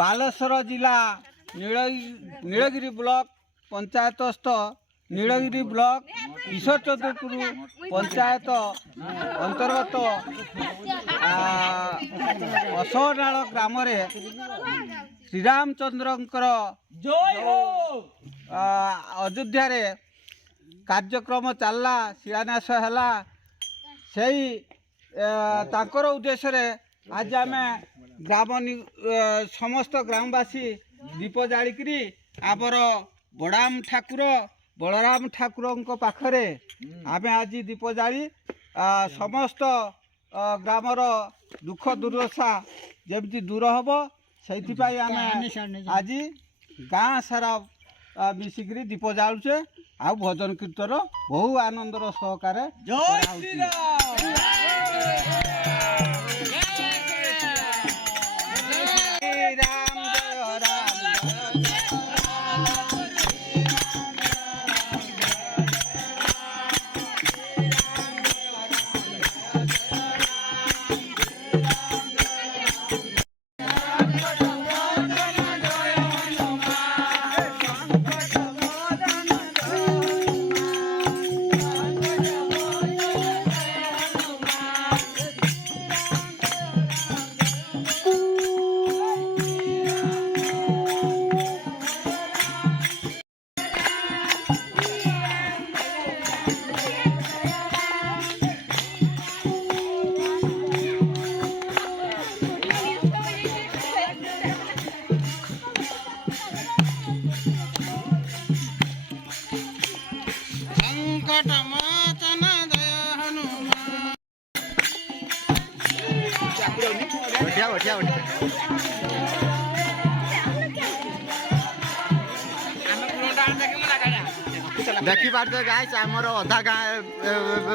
ବାଲେଶ୍ୱର ଜିଲ୍ଲା Nilgiri block ପଞ୍ଚାୟତସ୍ଥ Nilgiri block ଈଶ୍ୱରଚନ୍ଦ୍ରପୁର panchayat ଅନ୍ତର୍ଗତ ଅସୋନାଳ ଗ୍ରାମରେ ଶ୍ରୀରାମଚନ୍ଦ୍ରଙ୍କର ଅଯୋଧ୍ୟାରେ କାର୍ଯ୍ୟକ୍ରମ ଚାଲିଲା, ଶିଳାନ୍ୟାସ ହେଲା। ସେହି ତାଙ୍କର ଉଦ୍ଦେଶ୍ୟରେ ଆଜି ଆମେ ସମସ୍ତ ଗ୍ରାମବାସୀ ଦୀପ ଜାଳିକିରି ଆମର ବଳରାମ ଠାକୁରଙ୍କ ପାଖରେ ଆମେ ଆଜି ଦୀପ ଜାଳି ସମସ୍ତ ଗ୍ରାମର ଦୁଃଖ ଦୁର୍ଦଶା ଯେମିତି ଦୂର ହେବ ସେଇଥିପାଇଁ ଆମେ ଆଜି ଗାଁ ସାରା ମିଶିକିରି ଦୀପ ଜାଳୁଛେ। ଆଉ ଭଜନ କୀର୍ତ୍ତନ ବହୁ ଆନନ୍ଦର ସହକାରେ देखी पार्थ गाइस आमर अधा गाँ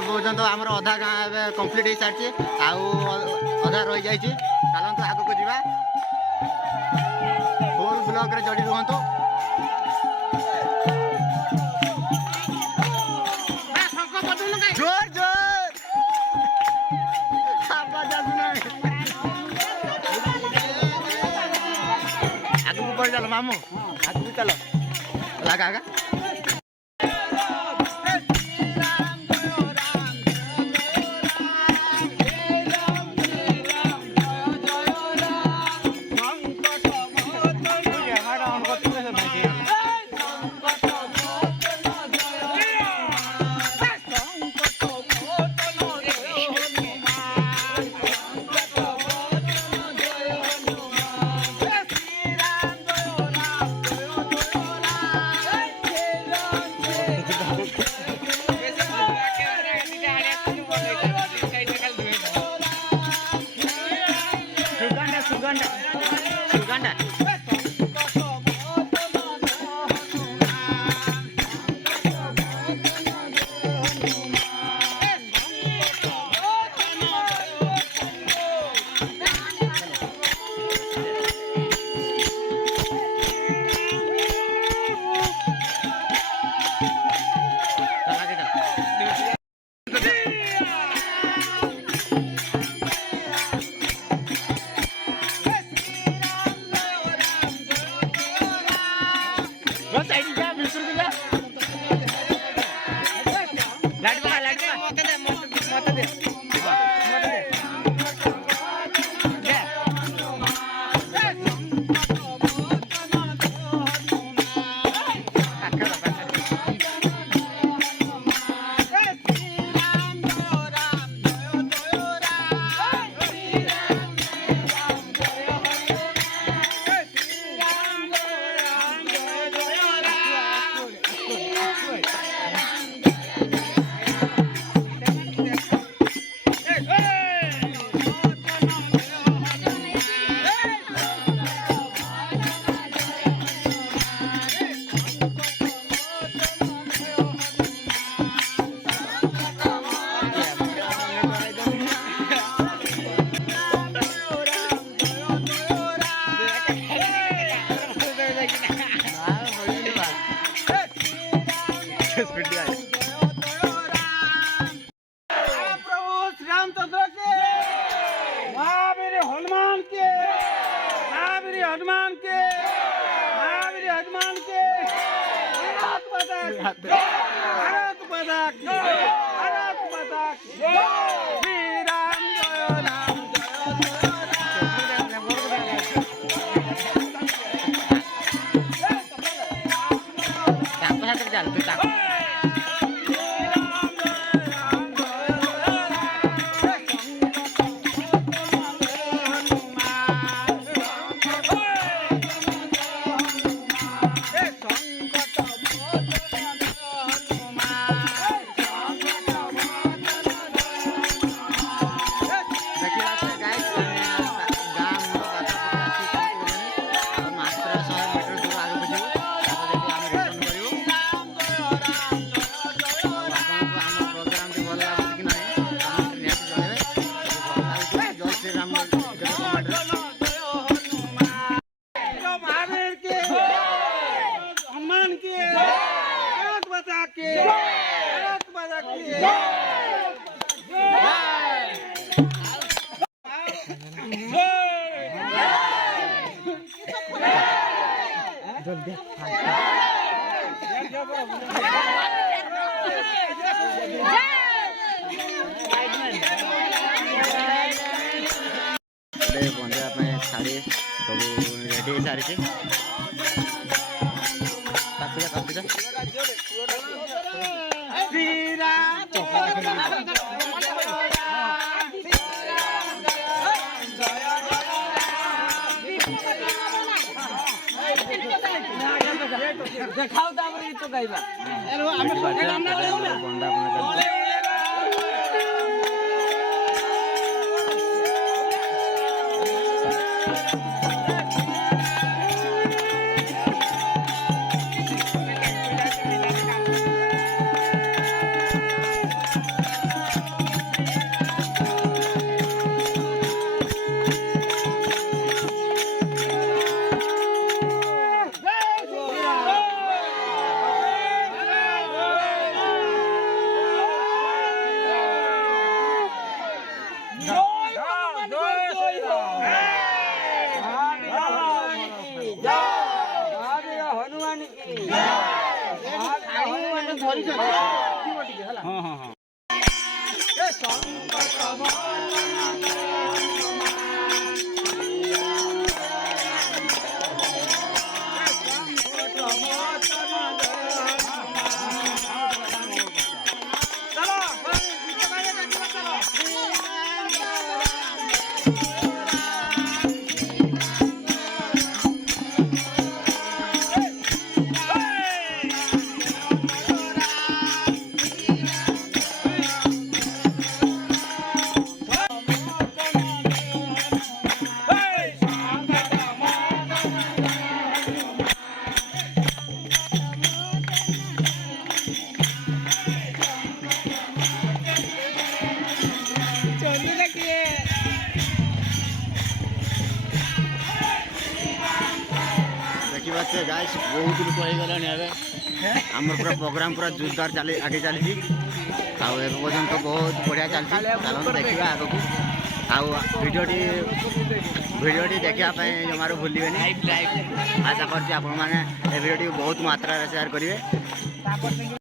पर्यटन आमर अधा गाँ कंप्लीट हो सारी आधा रही जाइए। चलते आग को जा होल ब्लॉक रे जड़ी रुहतु। जोर जोर आवाज आगू बढ़ चलो मामू आगू चलो लगा भारत माता की भारत माता की श्री राम जय राम महावीर के हनुमान के भारत माता के भारत माता की ବନ୍ଧେଇବା ପାଇଁ ଶାଢ଼ୀ ସବୁ ରେଡ଼ି ହେଇସାରିଛି। देखाओ तापर गीत गाइबा देखिए गाइस बहुत लोक हो गलानी एबे हमर पूरा प्रोग्राम पूरा जोरदार चले आगे चली आउ ए पर्यंत बहुत बढ़िया चलती चलो देखिबा आगो को आउ वीडियोटी देखिया पे जमारो भूलिबेनी आशा करछि आपण माने ए वीडियोटी बहुत मात्रा रे शेयर करिवे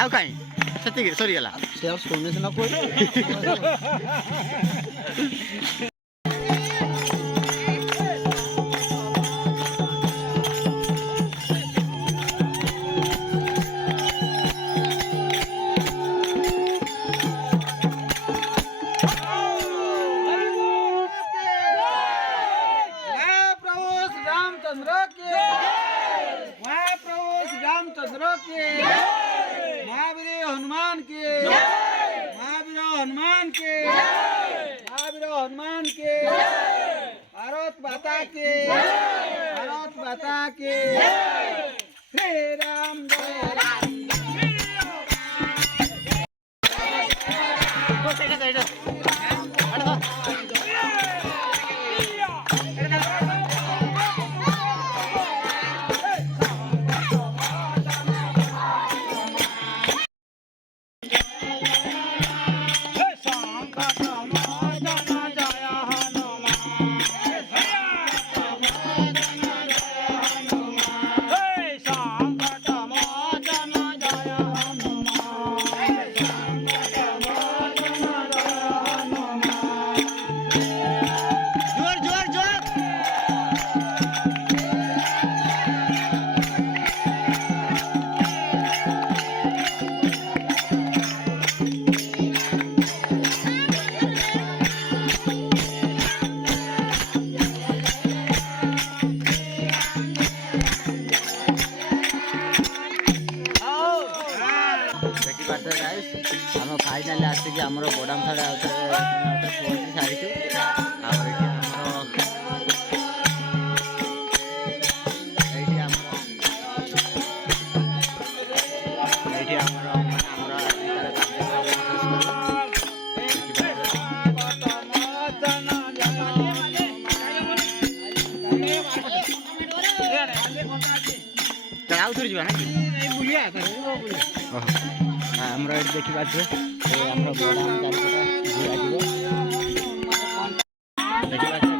ଆଉ କାଇଁ ସେତିକି ସରିଗଲା ସେ ଆଉ ଶୁଣେ ସିନା କହୁଛି रामचंद्र के महाप्रभु श्री रामचंद्र के महावीर हनुमान के महावीर हनुमान के महावीर हनुमान के भारत माता के भारत माता के हे राम जय राम आम फाइनाल आसिक आम बड़ाम साढ़े पहुँची सारी आउ थोड़ी जाना आमर ये देखिए आम बड़ा देखिए